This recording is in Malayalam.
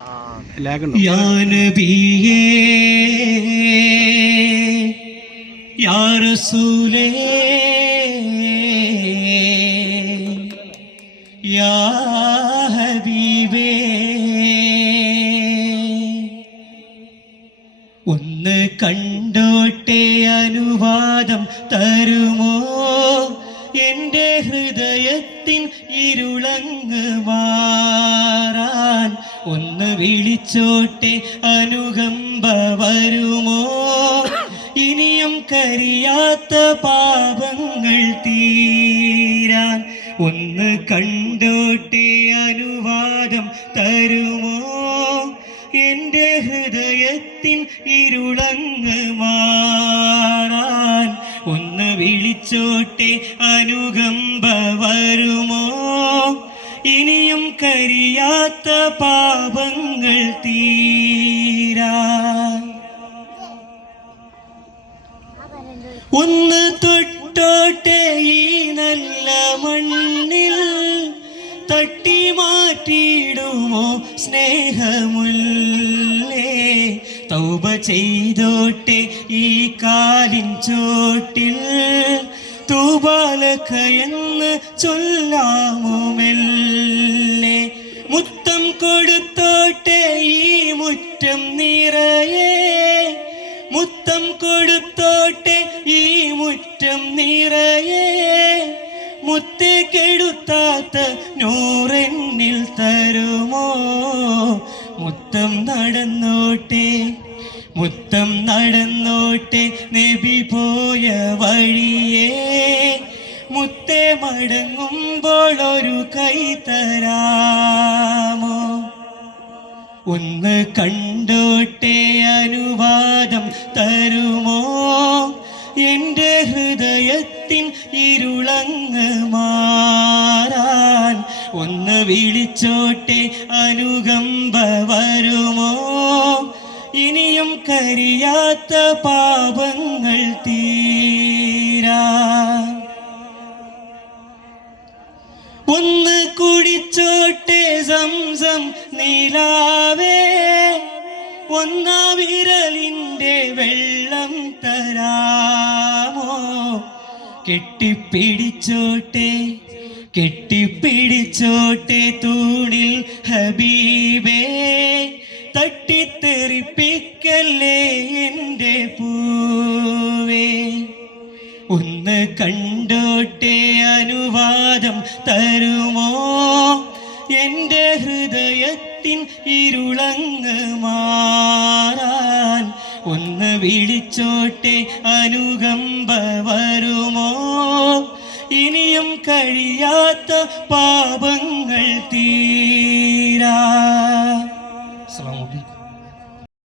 या नबीये या रसूले या ഹബീബേ ഒന്ന് കണ്ടോട്ടെ അനുവാദം തരുമോ എൻ്റെ ഹൃദയത്തിൻ ഇരുളങ്ങ് മാറാൻ ഒന്ന് വിളിച്ചോട്ടെ അനുകമ്പ വരുമോ ഇനിയും കരിയാത്ത പാപങ്ങൾ തീരാൻ ഒന്ന് കണ്ടോട്ടെ അനുവാദം തരുമോ എൻ്റെ ഹൃദയത്തിൻ ഇരുളങ്ങ് മാറാൻ ഒന്ന് വിളിച്ചോട്ടെ അനുകമ്പ വരുമോ ഇനിയും കരിയാത്ത പാപങ്ങൾ തീരാൻ ഒന്ന് തൊട്ടോട്ടെ ഈ നല്ല മണ്ണിൽ തട്ടി മാറ്റിയിടുമോ സ്നേഹമുല്ലേ തൗബ ചെയ്തോട്ടെ ഈ കാലിൻ ചോട്ടിൽ തൂബാലക്കയെന്ന് ചൊല്ലാമോ മെല്ലെ മുത്തം കൊടുത്തോട്ടെ ഈ മുറ്റം നിറയെ മുത്തം കൊടുത്തോട്ടെ ഈ മുറ്റം നിറയെ മുത്തേ കെടുത്താത്ത നൂറെന്നിൽ തരുമോ മുത്തം നടന്നോട്ടെ മുത്തം നടന്നോട്ടെ നബി പോയ വഴിയേ മുത്തേ മടങ്ങുമ്പോൾ ഒരു കൈ തരാമോ ഒന്ന് കണ്ടോട്ടെ അനുവാദം തരുമോ എൻ്റെ ഹൃദയത്തിൻ ഇരുളങ്ങ് മാറാൻ ഒന്ന് വിളിച്ചോട്ടെ അനുകമ്പ വരുമോ ഇനിയും കരിയാത്ത പാപങ്ങൾ തീരാൻ ഒന്ന് കുടിച്ചോട്ടെ സംസം നിലാവേ ഒന്നാ വിരലിൻ്റെ വെള്ളം തരാമോ കെട്ടിപ്പിടിച്ചോട്ടെ കെട്ടിപ്പിടിച്ചോട്ടെ തൂണിൽ ഹബീബേ തട്ടിത്തെറിപ്പിക്കല്ലേ എൻ്റെ പൂവേ ഒന്ന് കണ്ടോട്ടെ അനുവാദം തരുമോ എൻ്റെ ഹൃദയത്തിൻ ഇരുളങ്ങ് മാറാൻ ഒന്ന് വിളിച്ചോട്ടെ അനുകമ്പ വരുമോ ഇനിയും കഴിയാത്ത പാപങ്ങൾ തീ